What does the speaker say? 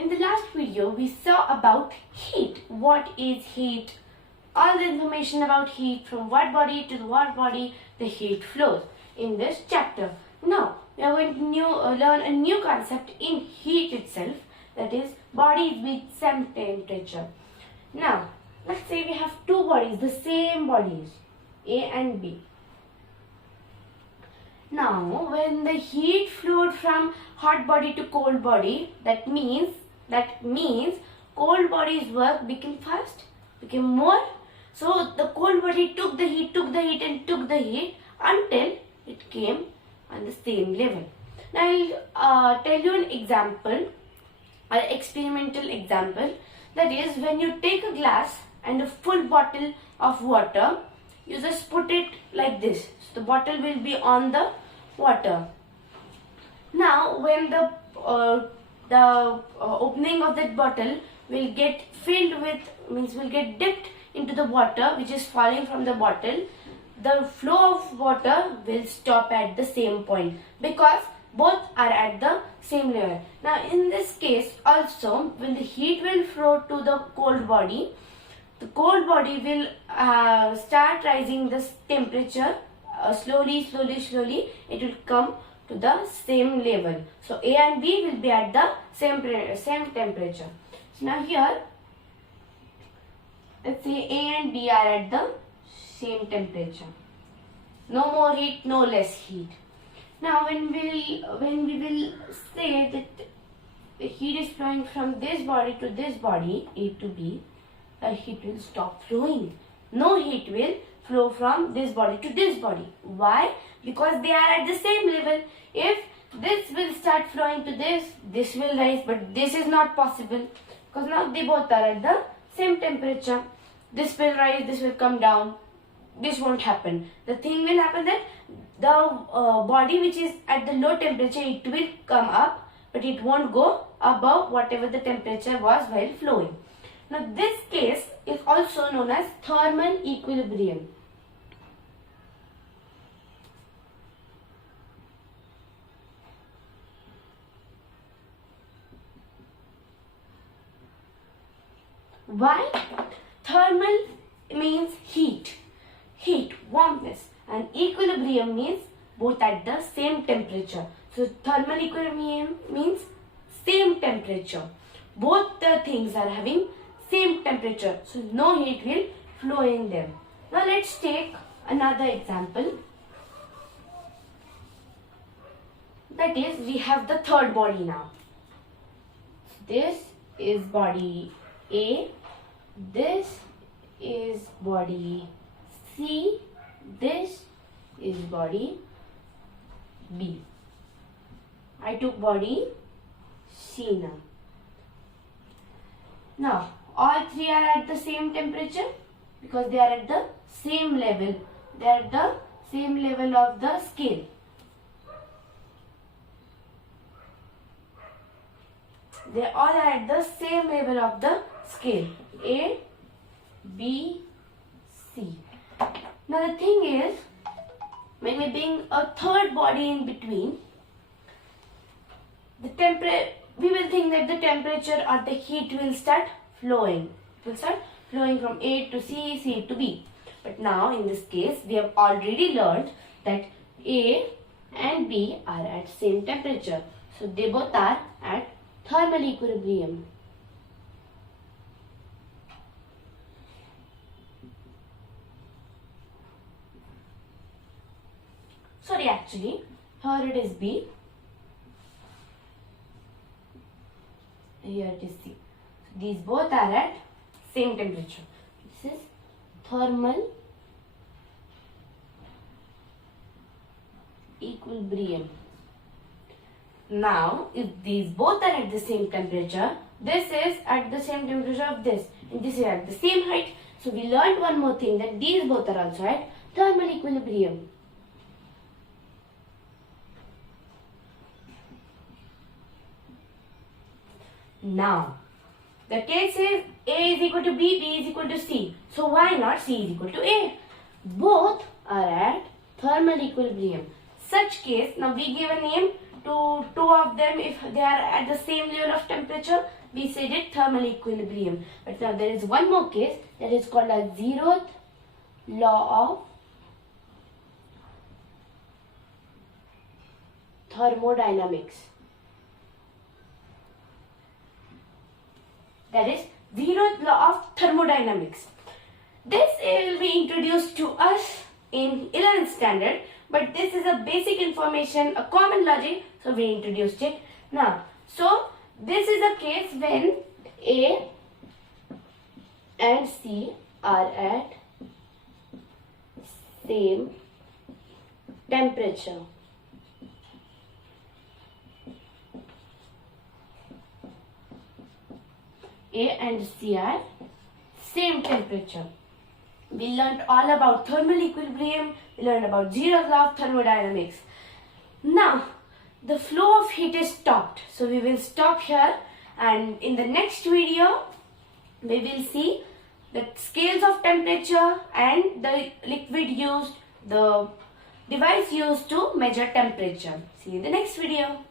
in the last video we saw about heat. What is heat? All the information about heat, from what body to what body the heat flows in this chapter. Now we are going to learn a new concept in heat itself, that is bodies with same temperature. Now let's say we have two bodies, the same bodies, A and B. Now when the heat flowed from hot body to cold body, that means cold body's work became more. So the cold body took the heat until it came on the same level. Now I'll tell you an example, an experimental example. That is, when you take a glass and a full bottle of water, you just put it like this. So the bottle will be on the water. Now when the opening of that bottle will get filled with, will get dipped into the water which is falling from the bottle, the flow of water will stop at the same point because both are at the same level. Now in this case also, when the heat will flow to the cold body will start rising this temperature slowly it will come to the same level. So A and B will be at the same temperature. So now here, let's say A and B are at the same temperature. No more heat, no less heat. Now when we will say that the heat is flowing from this body to this body, A to B, the heat will stop flowing. No heat will flow from this body to this body. Why? Because they are at the same level. If this will start flowing to this will rise, but this is not possible because now they both are at the same temperature. This will rise, this will come down. This won't happen. The thing will happen that the body which is at the low temperature, it will come up, but it won't go above whatever the temperature was while flowing. Now this case is also known as thermal equilibrium. Why? Thermal means heat, warmness, and equilibrium means both at the same temperature. So thermal equilibrium means same temperature. Both the things are having same temperature, so no heat will flow in them. Now let's take another example. That is, we have the third body now. This is body A, this is body C, this is body B. I took body C now. Now all three are at the same temperature because they are at the same level. They are at the same level of the scale. They all are at the same level of the scale. A, B, C. Now the thing is, when we bring a third body in between, we will think that the temperature or the heat will start flowing. It will start flowing from A to C, C to B. But now in this case, we have already learned that A and B are at same temperature. So they both are at thermal equilibrium. Sorry, actually, here it is B, here it is C. So these both are at same temperature. This is thermal equilibrium. Now, if these both are at the same temperature, this is at the same temperature of this, and this is at the same height. So we learned one more thing, that these both are also at thermal equilibrium. Now, the case is A is equal to B, B is equal to C. So why not C is equal to A? Both are at thermal equilibrium. Such case, now we give a name to two of them, if they are at the same level of temperature, we said it thermal equilibrium. But now there is one more case that is called as zeroth law of thermodynamics. That is zeroth law of thermodynamics. This will be introduced to us in 11th standard, but this is a basic information, a common logic, so we introduced it now. So this is a case when A and C are at same temperature. A and C are same temperature. We learned all about thermal equilibrium, we learned about zeroth law of thermodynamics. Now, the flow of heat is stopped. So we will stop here, and in the next video, we will see the scales of temperature and the liquid used, the device used to measure temperature. See you in the next video.